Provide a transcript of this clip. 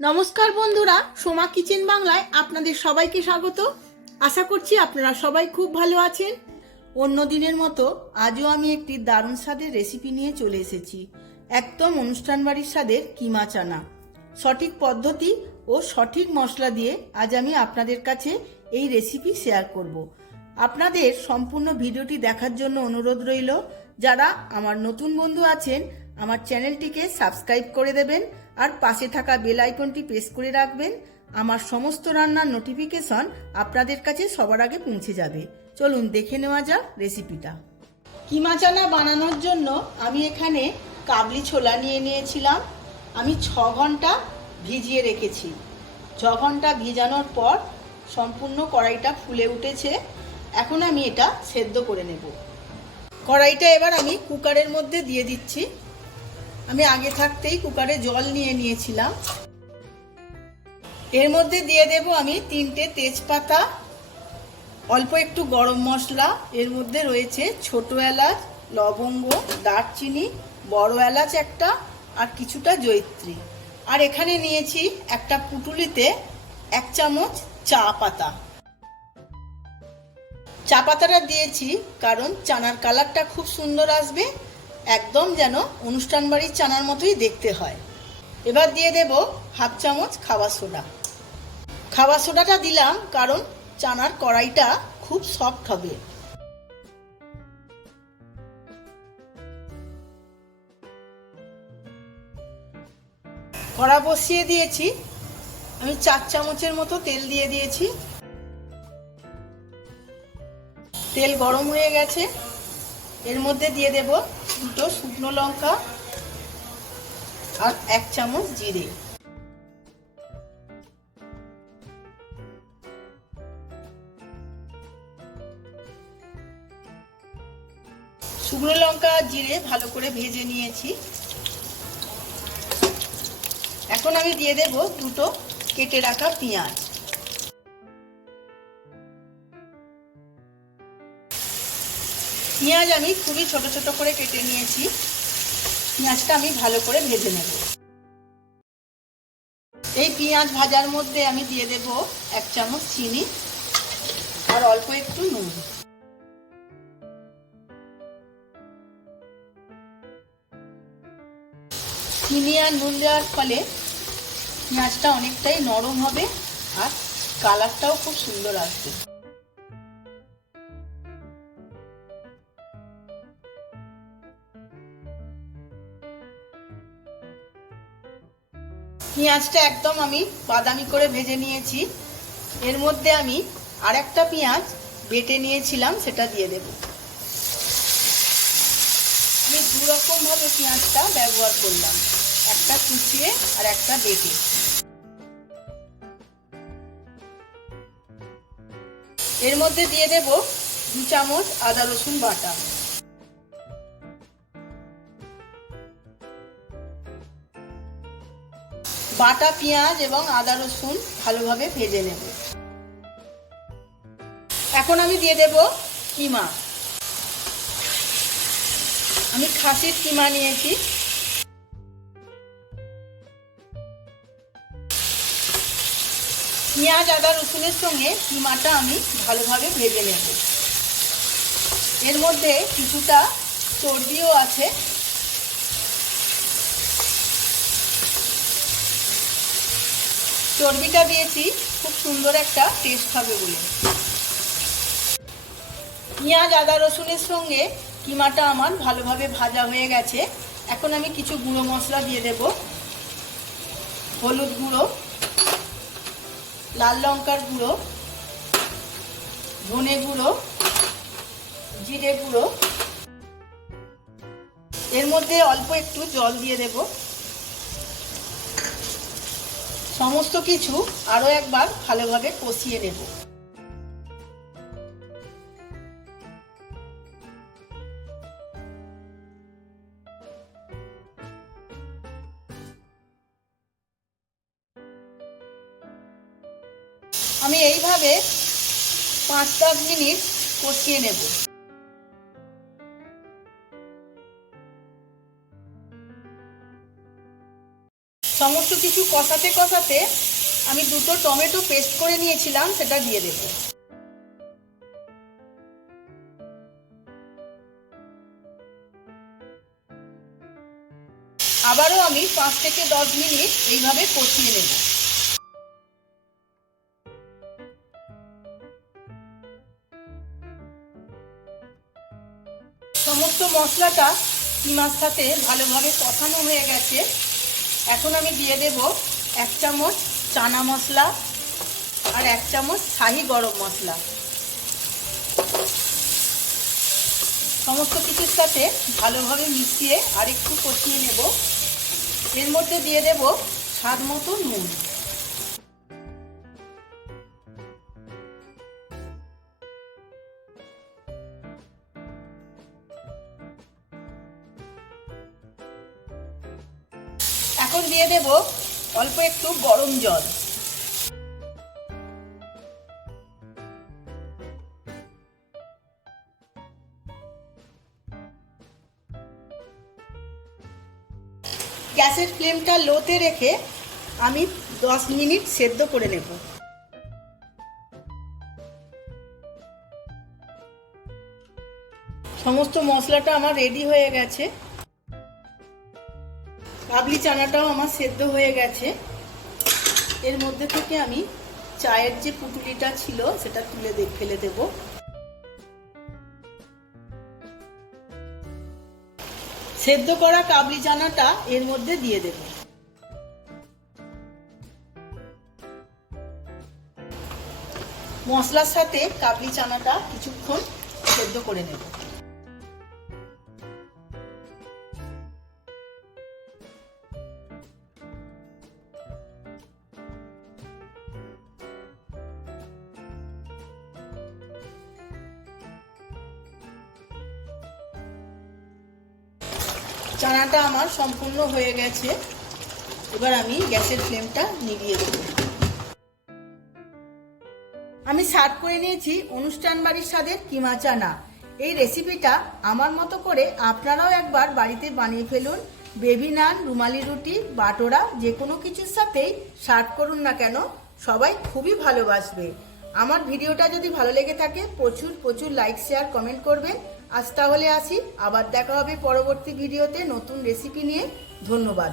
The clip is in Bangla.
নমস্কার বন্ধুরা, সোমা কিচেন বাংলায় আপনাদের সবাইকে স্বাগত। আশা করছি আপনারা সবাই খুব ভালো আছেন। অন্য দিনের মতো আজও আমি একটি দারুণ স্বাদের রেসিপি নিয়ে চলে এসেছি। একদম অনুষ্ঠান বাড়ির স্বাদের কিমা চানা। সঠিক পদ্ধতি ও সঠিক মশলা দিয়ে আজ আমি আপনাদের কাছে এই রেসিপি শেয়ার করব। আপনাদের সম্পূর্ণ ভিডিওটি দেখার জন্য অনুরোধ রইল। যারা আমার নতুন বন্ধু আছেন, আমার চ্যানেলটিকে সাবস্ক্রাইব করে দেবেন আর পাশে থাকা বেল আইকনটি প্রেস করে রাখবেন। আমার সমস্ত রান্নার নোটিফিকেশন আপনাদের কাছে সবার আগে পৌঁছে যাবে। চলুন দেখে নেওয়া যাক রেসিপিটা। কিমা চানা বানানোর জন্য আমি এখানে কাবলি ছোলা নিয়ে নিয়েছিলাম। আমি 6 ঘন্টা ভিজিয়ে রেখেছি। 6 ঘন্টা ভিজানোর পর সম্পূর্ণ কড়াইটা ফুলে উঠেছে। এখন আমি এটা সেদ্ধ করে নেব। কড়াইটা এবার আমি কুকারের মধ্যে দিয়ে দিচ্ছি। আমি আগে থাকতেই কুকারে জল নিয়ে নিয়েছিলাম। এর মধ্যে দিয়ে দেব আমি 3টে তেজপাতা, অল্প একটু গরম মশলা, এর মধ্যে রয়েছে ছোট এলাচ, লবঙ্গ, দারচিনি, বড় এলাচ একটা, আর কিছুটা জয়িত্রী। আর এখানে নিয়েছি একটা পুটুলিতে 1 চামচ চা পাতা। চা পাতাটা দিয়েছি কারণ চানার কালারটা খুব সুন্দর আসবে, একদম যেন অনুষ্ঠান বাড়ির চানার মতোই দেখতে হয়। এবার দিয়ে দেব 1/2 চামচ খাবার সোডা। খাবার সোডাটা দিলাম কারণ চানার কড়াইটা খুব সফট হবে। কড়া বসিয়ে দিয়েছি। আমি 4 চামচের মতো তেল দিয়ে দিয়েছি। তেল গরম হয়ে গেছে। এর মধ্যে দিয়ে দেব 2টো শুকনো লঙ্কা আর 1 চামচ জিরে। শুকনো লঙ্কা আর জিরে ভালো করে ভেজে নিয়েছি। এখন আমি দিয়ে দেব 2টো কেটে রাখা পেঁয়াজ। পেঁয়াজ আমি খুবই ছোট ছোট করে কেটে নিয়েছি। পেঁয়াজটা আমি ভালো করে ভেজে নেব। এই পেঁয়াজ ভাজার মধ্যে আমি দিয়ে দেব 1 চামচ চিনি আর অল্প একটু নুন। চিনি আর নুন দেওয়ার ফলে পেঁয়াজটা অনেকটাই নরম হবে আর কালারটাও খুব সুন্দর আসবে। পেঁয়াজটা একদম আমি বাদামি করে ভেজে নিয়েছি। এর মধ্যে আমি আরেকটা পেঁয়াজ বেটে নিয়েছিলাম, সেটা দিয়ে দেব। আমি 2 রকম ভাবে পেঁয়াজটা ব্যবহার করলাম, একটা কুচিয়ে আর একটা বেটে। এর মধ্যে দিয়ে দেব 2 চামচ আদা রসুন বাটা। বাটা পেঁয়াজ এবং আদা রসুন ভালোভাবে ভেজে নেব। এখন আমি দিয়ে দেব কিমা। আমি খাসির কিমা নিয়েছি। পেঁয়াজ আদা রসুনের সঙ্গে কিমাটা আমি ভালোভাবে ভেজে নেব। এর মধ্যে কিছুটা চর্বিও আছে। চর্বিটা দিয়েছি খুব সুন্দর একটা টেস্ট হবে বলে। পেঁয়াজ আদা রসুনের সঙ্গে কিমাটা আমার ভালোভাবে ভাজা হয়ে গেছে। এখন আমি কিছু গুঁড়ো মশলা দিয়ে দেব। হলুদ গুঁড়ো, লাল লঙ্কার গুঁড়ো, ধনে গুঁড়ো, জিরে গুঁড়ো। এর মধ্যে অল্প একটু জল দিয়ে দেব। সমস্ত কিছু আরও একবার ভালোভাবে কষিয়ে নেব। আমি এইভাবে 5-10 মিনিট কষিয়ে নেব। সমস্ত কিছু কষাতে কষাতে আমি 2টো টমেটো পেস্ট করে নিয়েছিলাম, সেটা দিয়ে দেব। আবারও আমি 5 থেকে 10 মিনিট এইভাবে কষিয়ে নেব। সমস্ত মশলাটা কিমার সাথে ভালোভাবে কষানো হয়ে গেছে। এখন আমি দিয়ে দেব 1 চামচ চানা মশলা আর 1 চামচ শাহি গরম মশলা। সমস্ত কিছুর সাথে ভালোভাবে মিশিয়ে আরেকটু কষিয়ে নেব। এর মধ্যে দিয়ে দেব স্বাদ মতো নুন। এখন দিয়ে দেব অল্প একটু গরম জল। গ্যাসের ফ্লেমটা লোতে রেখে আমি 10 মিনিট সেদ্ধ করে নেব। সমস্ত মশলাটা আমার রেডি হয়ে গেছে। কাবলি চানাটাও আমার সেদ্ধ হয়ে গেছে। এর মধ্যে থেকে আমি চায়ের যে পুটুলিটা ছিল সেটা তুলে ফেলে দেব। সেদ্ধ করা কাবলি চানাটা এর মধ্যে দিয়ে দেব। মশলার সাথে কাবলি চানাটা কিছুক্ষণ সেদ্ধ করে নেব। চানাটা আমার সম্পূর্ণ হয়ে গেছে। এবার আমি গ্যাসের ফ্লেমটা নিভিয়ে দেব। আমি সার্ভ করে নিয়েছি অনুষ্ঠান বাড়ির স্বাদের কিমা চানা। এই রেসিপিটা আমার মতো করে আপনারাও একবার বাড়িতে বানিয়ে ফেলুন। বেবি নান, রুমালি রুটি, বাটোরা যে কোনো কিছুর সাথেই সার্ভ করুন না কেন, সবাই খুবই ভালোবাসবে। আমার ভিডিওটা যদি ভালো লেগে থাকে প্রচুর প্রচুর লাইক, শেয়ার, কমেন্ট করবেন। আজ তাহলে আসি, আবার দেখা হবে পরবর্তী ভিডিওতে নতুন রেসিপি নিয়ে। ধন্যবাদ।